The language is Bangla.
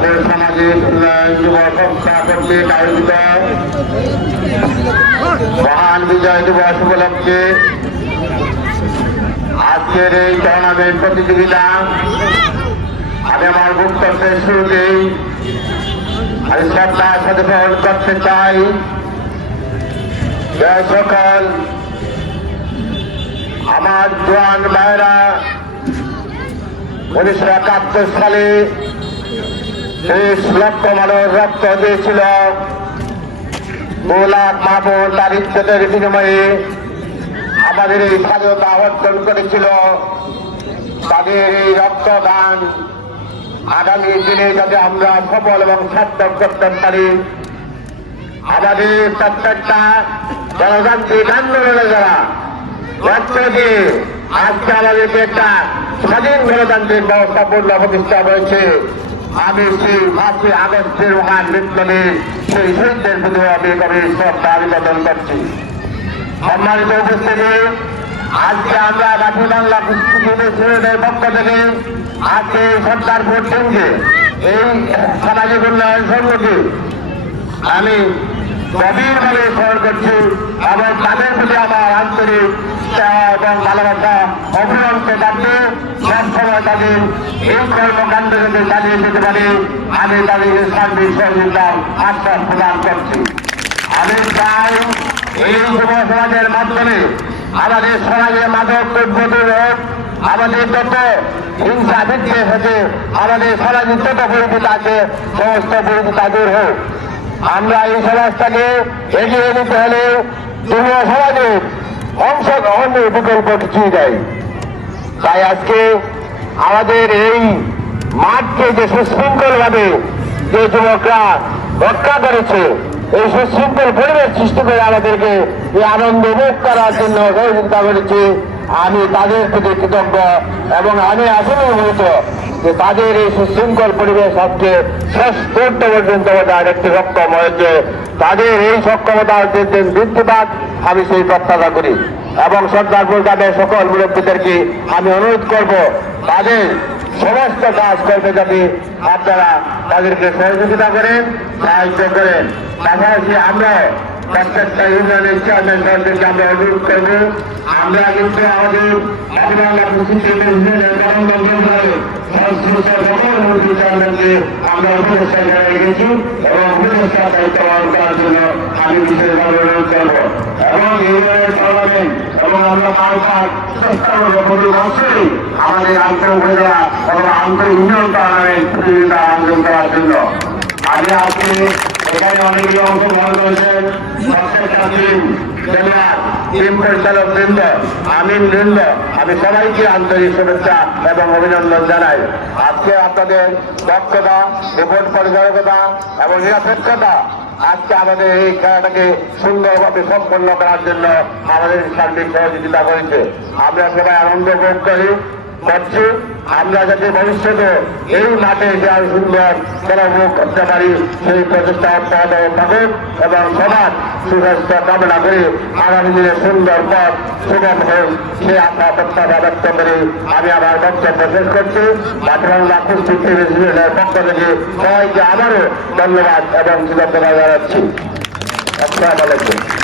সরকারপুর সামাজিক উন্নয়ন যুব সংস্থা কর্তৃক আয়োজিত মহান বিজয় দিবস উপলক্ষে আজকের এই টুর্নামেন্ট প্রতিযোগিতা আমি আমার বক্তব্যের শুরুতেই আমি শ্রদ্ধার সাথে গ্রহণ করতে চাই যে সকল আমার জোয়ান ভাইরা 1971 সালে 30 লক্ষ মানুষ রক্ত দিয়েছিল, 2 লাখ মামুন তার ইজ্জতের বিনিময়ে আমাদের এই স্বাধীনতা অর্জন করেছিল। তাদের এই রক্তদান আগামী দিনে যাতে আমরা সফল এবং সার্থক করতে পারি, আমাদের প্রত্যেকটা গণতান্ত্রিক আন্দোলনে যারা রক্ত দিয়ে আজকে আমাদেরকে একটা স্বাধীন গণতান্ত্রিক ব্যবস্থা পূর্ণ প্রতিষ্ঠা হয়েছে, আমি সেই 5ই আগস্টের মহান বিপ্লবী সেই শহীদদের প্রতি আমি কবি শ্রদ্ধা নিবেদন করছি। সম্মানিত উপস্থিতি, আজকে আমরা বাকি বাংলা কুস্তিদের পক্ষ থেকে আজকে সরকারপুর কেন্দ্রে এই সামাজিক উন্নয়ন সংগঠন আমি গভীরভাবে স্মরণ করছি এবং তাদের প্রতি আমার আন্তরিক এবং ভালোবাসা অভিনন্দ থাকবে। সবসময় তাদের এই কর্মকাণ্ড যাতে চালিয়ে যেতে পারে আমি তাদের সার্বিক সহযোগিতার আশ্বাস প্রদান করছি। আমি চাই এই যুব সমাজের মাধ্যমে আমাদের সমাজে মাদক দ্রব্য হোক, আমাদের যত হিংসা বিদ্বেষ হচ্ছে, আমাদের সমাজে যত পরিচিত আছে সমস্ত পরিচিত দূর হোক। আমরা এই সমাজটাকে এগিয়ে নিতে হলে যুব সমাজের অংশগ্রহণের বিকল্প কিছুই দেয়। তাই আজকে আমাদের এই মাঠকে যে সুশৃঙ্খল ভাবে যে যুবকরা রক্ষা করেছে, এই সুশৃঙ্খল পরিবেশ সৃষ্টি করে আমাদেরকে এই আনন্দ মুখ করার জন্য সহযোগিতা করেছে, আমি তাদের প্রতি কৃতজ্ঞ এবং আমি আসলে মূলত যে তাদের এই সুশৃঙ্খল পরিবেশ আজকে শেষ মুহূর্ত পর্যন্ত একটি সক্ষম হয়েছে, তাদের এই সক্ষমতার যে বৃদ্ধিপাত আমি সেই প্রত্যাশা করি এবং সরকারপুর গ্রামের সকল মুরব্বীদেরকে আমি অনুরোধ করব তাদের সমস্ত কাজ করতে যাতে আপনারা তাদেরকে সহযোগিতা করেন, সাহায্য করেন। পাশাপাশি আমরা প্রত্যেকটা ইউনিয়নের চেয়ারম্যান সাহেবদেরকে আমরা অনুরোধ করবো, আমরা কিন্তু আমাদের চেয়ারম্যানকে আমরা উপদেষ্টা জানিয়ে গেছি এবং উপদেষ্টা দায়িত্ব পালন করার জন্য আমি বিশেষভাবে অনুরোধ করবো এবং ইউনিয়নের পার্লামেন্ট এবং আমরা চেষ্টা করবো প্রতি বছরই আমাদের আন্তঃ-উপজেলা এবং আন্তঃ-ইউনিয়ন পার্লামেন্ট প্রতিযোগিতা আয়োজন করার জন্য। আমি আজকে এখানে অনেকগুলো অংশগ্রহণ করেছেন প্রত্যেকটা টিম পরিচালক বৃন্দ, আমিন বৃন্দ, আমি সবাইকে আন্তরিক শুভেচ্ছা এবং অভিনন্দন জানাই। আজকে আপনাদের দক্ষতা, রিপোর্ট পরিচালকতা এবং নিরপেক্ষতা আজকে আমাদের এই খেলাটাকে সুন্দরভাবে সম্পন্ন করার জন্য আমাদের সার্বিক সহযোগিতা করেছে। আমরা সবাই আনন্দ ভোগ করছি। আমরা যাতে ভবিষ্যতে এই মাঠে যে আরো সুন্দর পরামর্শ করতে পারি সেই প্রচেষ্টা অব্যাহত থাকুক এবং সমাজ সুস্বাস্থ্য কামনা করে আগামী দিনে সুন্দর পথ সুগম হোক সে আশা প্রত্যাশা ব্যক্ত করে আমি আমার বক্তব্য শেষ করছি। বাকি বাংলা কুস্তি টেলিভিশনের পক্ষ থেকে সবাইকে আবারও ধন্যবাদ এবং কৃতজ্ঞতা জানাচ্ছি। আসসালামু আলাইকুম।